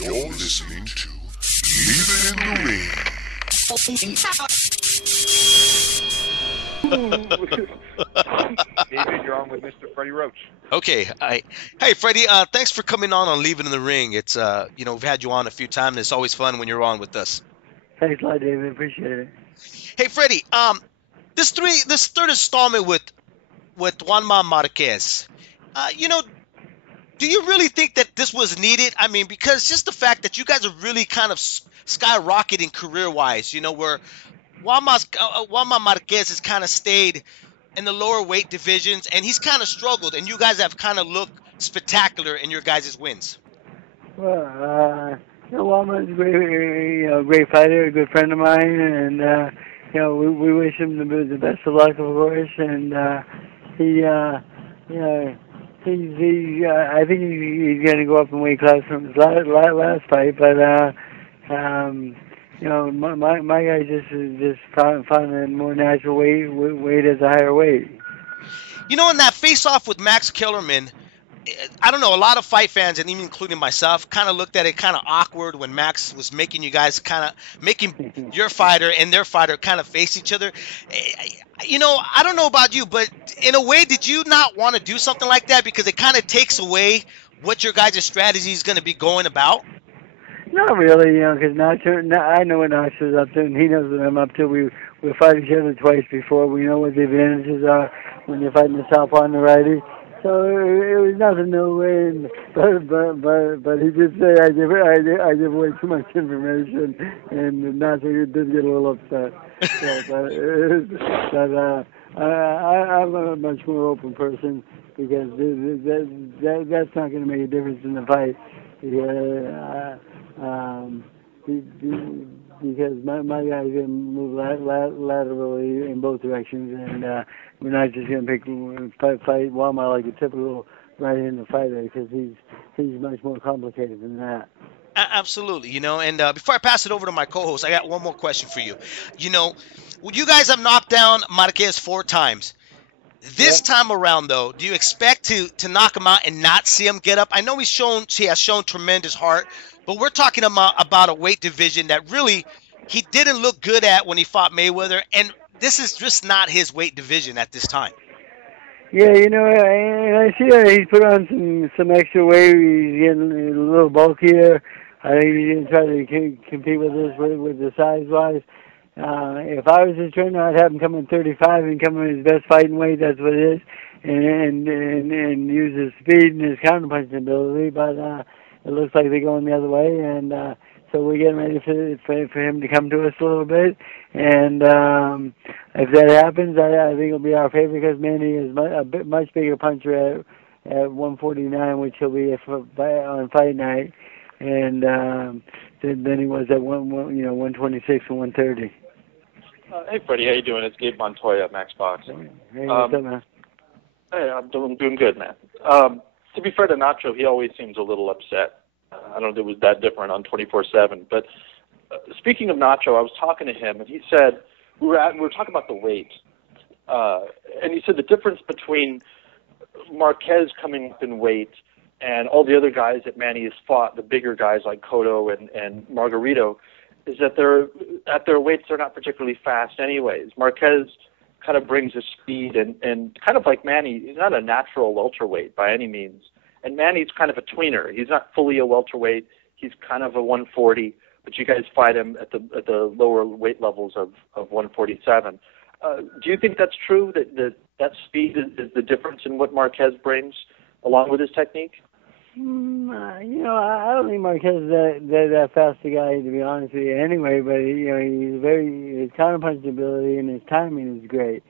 You're listening to Leave It in the David, you're on with Mr. Freddie Roach. Okay. Hey, Freddie. Thanks for coming on Leave It in the Ring. It's we've had you on a few times. And it's always fun when you're on with us. Thanks a lot, David. Appreciate it. Hey, Freddie. This third installment with Juanma Marquez. Do you really think that this was needed? I mean, because just the fact that you guys are really kind of skyrocketing career-wise, where Juanma Marquez has kind of stayed in the lower weight divisions, and he's kind of struggled, and you guys have kind of looked spectacular in your guys' wins. Well, Juanma's a great fighter, a good friend of mine, and we wish him the best of luck, of course, and I think he's going to go up in weight class from his last fight, but my guy just found a more natural weight as a higher weight. In that face-off with Max Kellerman, I don't know, a lot of fight fans, and even including myself, kind of looked at it kind of awkward when Max was making you guys making your fighter and their fighter kind of face each other. I don't know about you, but in a way, did you not want to do something like that because it kind of takes away what your guys' strategy is going to be going about? Not really, because I know what Nacho's up to, and he knows what I'm up to. We fought each other twice before. We know what the advantages are when you're fighting the southpaw and the righty. So it was nothing new, but he did say I give away too much information, and Nacho did get a little upset. I'm a much more open person because that's not going to make a difference in the fight. Because my guys going to move laterally in both directions, and we're not just going to fight Juanma like a typical right-handed fighter because he's much more complicated than that. Absolutely, and before I pass it over to my co-host, I got one more question for you. You guys have knocked down Marquez 4 times. This time around, though, do you expect to knock him out and not see him get up? I know he has shown tremendous heart, but we're talking about a weight division that really he didn't look good at when he fought Mayweather, and this is just not his weight division at this time. Yeah, I see that he's put on some extra weight. He's getting a little bulkier. I think he's going to try to compete with us with the size-wise. If I was his trainer, I'd have him come in 35 and come in his best fighting weight. That's what it is, and use his speed and his counterpunching ability. But it looks like they're going the other way, and so we're getting ready for him to come to us a little bit. And if that happens, I think it'll be our favorite because Manny is a much bigger puncher at 149, which he'll be on fight night, and than he was at 126 and 130. Hey, Freddie, how you doing? It's Gabe Montoya, Max Box. Hey, what's up, man? Hey, I'm doing good, man. To be fair to Nacho, he always seems a little upset. I don't think it was that different on 24/7. But speaking of Nacho, I was talking to him, and he said we were talking about the weight, and he said the difference between Marquez coming up in weight and all the other guys that Manny has fought, the bigger guys like Cotto and Margarito, is that they're at their weights they're not particularly fast anyways. Marquez kind of brings a speed and kind of like Manny, he's not a natural welterweight by any means. And Manny's kind of a tweener. He's not fully a welterweight. He's kind of a 140, but you guys fight him at the lower weight levels of 147. Do you think that's true, that speed is the difference in what Marquez brings along with his technique? I don't think Marquez is that fast a guy, to be honest with you, anyway. But his counterpunching ability and his timing is great.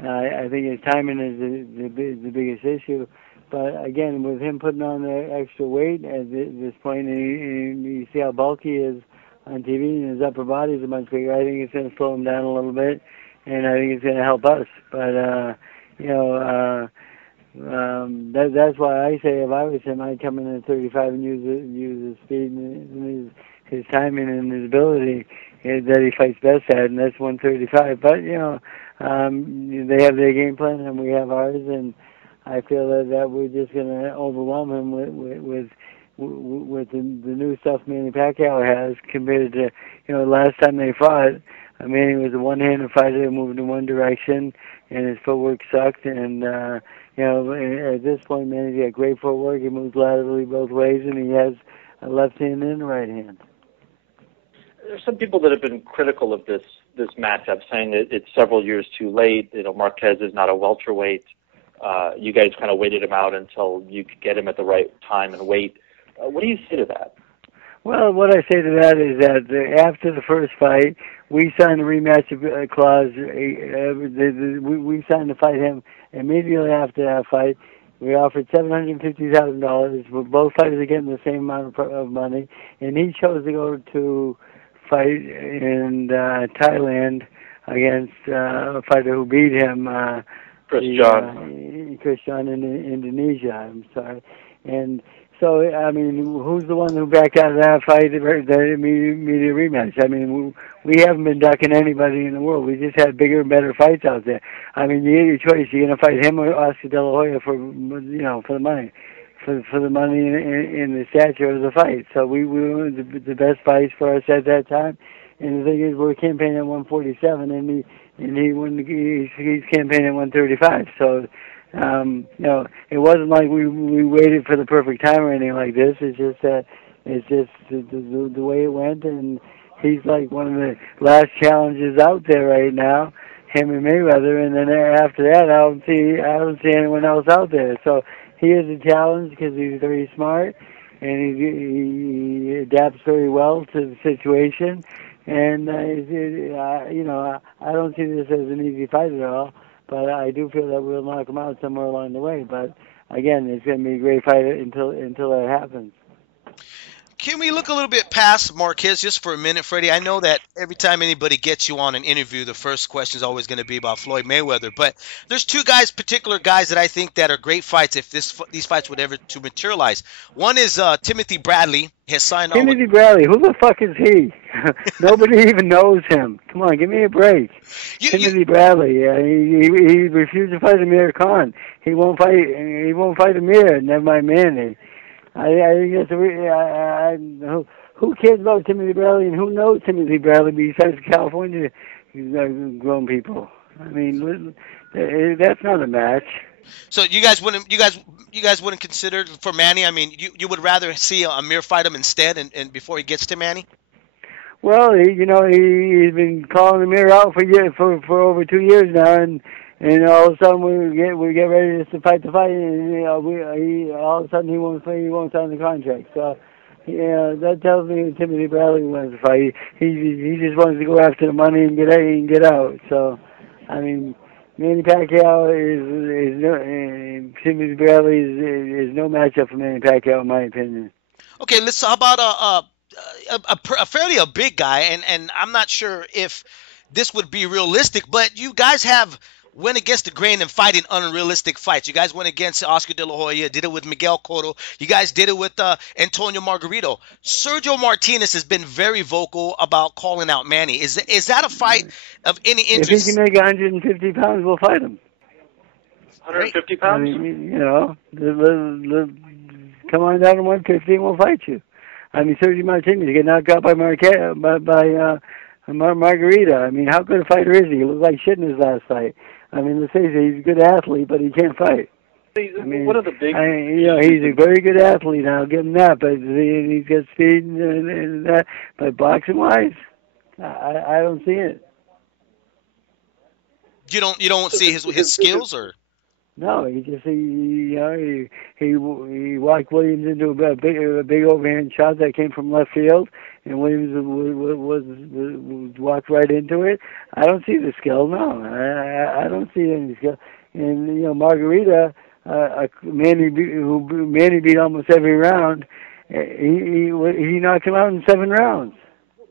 I think his timing is the biggest issue. But again, with him putting on the extra weight at this point, and you see how bulky he is on TV, and his upper body is a much bigger. I think it's going to slow him down a little bit, and I think it's going to help us. But that's why I say if I was him, I'd come in at 35 and use his speed and his timing and his ability that he fights best at, and that's 135. But they have their game plan and we have ours, and I feel that we're just going to overwhelm him with with the new stuff Manny Pacquiao has compared to, last time they fought. Manny was a one-handed fighter that moved in one direction, and his footwork sucked. And at this point, Manny's got great footwork. He moves laterally both ways, and he has a left hand and a right hand. There's some people that have been critical of this matchup, saying that it's several years too late. Marquez is not a welterweight. You guys kind of waited him out until you could get him at the right time and weight. What do you say to that? Well, what I say to that is that after the first fight, we signed a rematch clause. We signed to fight him immediately after that fight. We offered $750,000. Both fighters are getting the same amount of money, and he chose to go to fight in Thailand against a fighter who beat him, Chris John in Indonesia. I'm sorry, and so who's the one who backed out of that fight? The immediate rematch. We haven't been ducking anybody in the world. We just had bigger and better fights out there. You had your choice. You're gonna fight him or Oscar De La Hoya for the money. For the money and the stature of the fight. So we were the best fights for us at that time. And the thing is, we're campaigning at 147, and he's campaigning at 135. So, it wasn't like we waited for the perfect time or anything like this. It's just that the way it went, and he's like one of the last challenges out there right now, him and Mayweather. And then after that, I don't see anyone else out there. So. He is a challenge because he's very smart, and he adapts very well to the situation. And I don't see this as an easy fight at all, but I do feel that we'll knock him out somewhere along the way. But again, it's going to be a great fight until that happens. Can we look a little bit past Marquez just for a minute, Freddie? I know that every time anybody gets you on an interview, the first question is always going to be about Floyd Mayweather. But there's two particular guys that I think that are great fights if these fights would ever to materialize. One is Timothy Bradley. Has signed on. Timothy Bradley, who the fuck is he? Nobody even knows him. Come on, give me a break. Timothy Bradley. He refused to fight Amir Khan. He won't fight Amir. Never mind Manny. Who cares about Timothy Bradley, and who knows Timothy Bradley besides California grown people? That's not a match. So you guys wouldn't consider for Manny? You would rather see Amir fight him instead, and before he gets to Manny? Well, he's been calling Amir out for over 2 years now, and all of a sudden we get ready to fight the fight, and all of a sudden he won't sign the contract. So that tells me that Timothy Bradley wants to fight. He just wants to go after the money and get out. So Manny Pacquiao Timothy Bradley is no matchup for Manny Pacquiao in my opinion. Okay, let's talk about a fairly big guy, and I'm not sure if this would be realistic, but you guys went against the grain and fighting unrealistic fights. You guys went against Oscar De La Hoya, did it with Miguel Cotto. You guys did it with Antonio Margarito. Sergio Martinez has been very vocal about calling out Manny. Is that a fight of any interest? If he can make 150 pounds, we'll fight him. 150 pounds? Come on down to 150 and we'll fight you. Sergio Martinez get knocked out by Margarita. How good a fighter is he? He looked like shit in his last fight. Let's face it, he's a good athlete, but he can't fight. One of the big... he's a very good athlete, I'll give him that, but he's got speed and that. But boxing-wise, I don't see it. You don't see his skills, or? No, he walked Williams into a big overhand shot that came from left field, and Williams was walked right into it. I don't see the skill. No, I don't see any skill. And Margarita, Manny beat almost every round. He knocked him out in 7 rounds.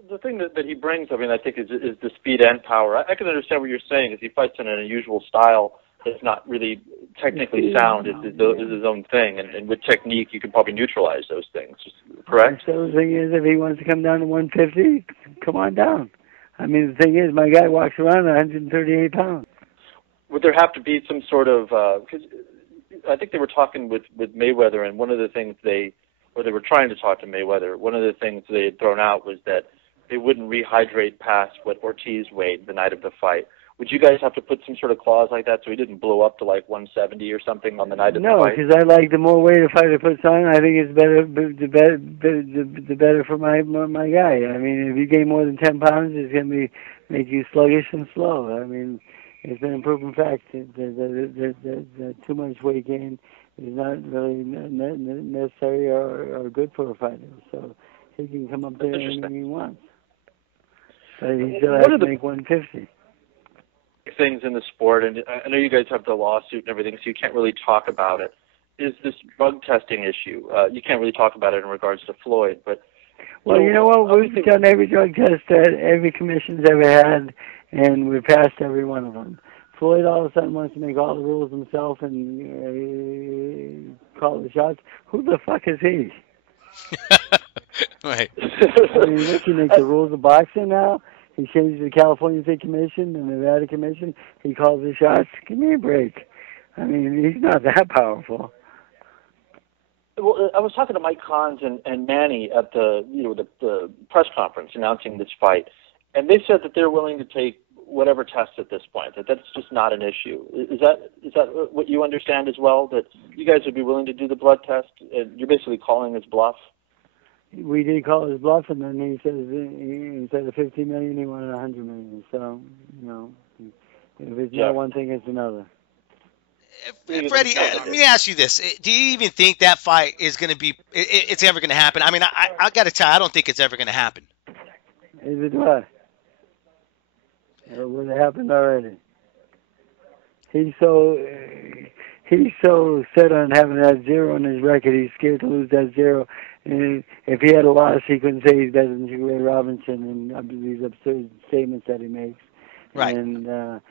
The thing that he brings, I think, is the speed and power. I can understand what you're saying, is he fights in an unusual style. It's not really technically sound. It's his own thing, and with technique, you can probably neutralize those things. Correct? So the thing is, if he wants to come down to 150, come on down. The thing is, my guy walks around 138 pounds. Would there have to be some sort of? Because I think they were talking with Mayweather, and one of the things they or they were trying to talk to Mayweather, one of the things they had thrown out was that they wouldn't rehydrate past what Ortiz weighed the night of the fight. Would you guys have to put some sort of clause like that so he didn't blow up to like 170 or something on the night of the fight? No, because I like the more weight a fighter puts on, I think it's better. The better for my guy. I mean, if you gain more than 10 pounds, it's gonna make you sluggish and slow. I mean, it's been a proven fact that too much weight gain is not really necessary or good for a fighter. So he can come up there anything he wants, but he still has to make 150. Things in the sport, and I know you guys have the lawsuit and everything, so you can't really talk about it, is this drug testing issue. You can't really talk about it in regards to Floyd, but... Well, you know what? We've done every drug test that every commission's ever had, and we've passed every one of them. Floyd all of a sudden wants to make all the rules himself and call the shots. Who the fuck is he? Right. I mean, look, he makes the rules of boxing now. He changes the California State Commission and the Nevada Commission. He calls the shots. Give me a break. I mean, he's not that powerful. Well, I was talking to Mike Kahns and Manny at the press conference announcing this fight, and they said that they're willing to take whatever test at this point. That's just not an issue. Is that what you understand as well? That you guys would be willing to do the blood test? And you're basically calling his bluff. We did call his bluff, and then he says instead of $50 million, he wanted $100 million. So, if it's not one thing, it's another. Freddie, let me ask you this: do you even think that fight is going to be? It's ever going to happen? I mean, I got to tell you, I don't think it's ever going to happen. Is it what? It would have happened already. He's so set on having that zero on his record. He's scared to lose that zero. And if he had a loss, he couldn't say he's better than Ray Robinson and these absurd statements that he makes. Right. And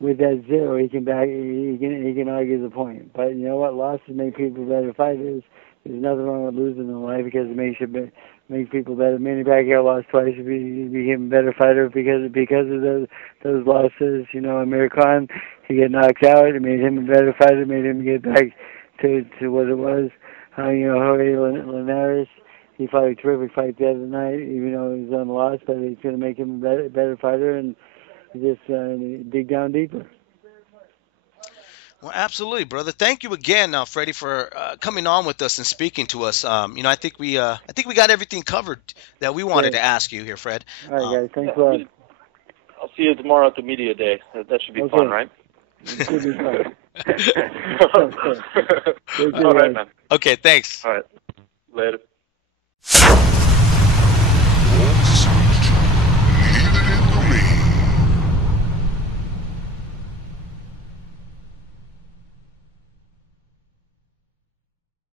with that zero, he can argue the point. But you know what? Losses make people better fighters. There's nothing wrong with losing in life because it makes people better. Manny Pacquiao lost twice. He became a better fighter because of those losses. Amir Khan, he got knocked out. It made him a better fighter. It made him get back to what it was. Jorge Linares, he fought a terrific fight the other night, even though he was on the loss, but it's going to make him a better fighter and just dig down deeper. Well, absolutely, brother. Thank you again, Freddie, for coming on with us and speaking to us. I think we got everything covered that we wanted to ask you here, Fred. All right, guys. Thanks a lot. I'll see you tomorrow at the media day. That should be fun, right? It should be fun. All right, man. Okay, thanks. All right. Later.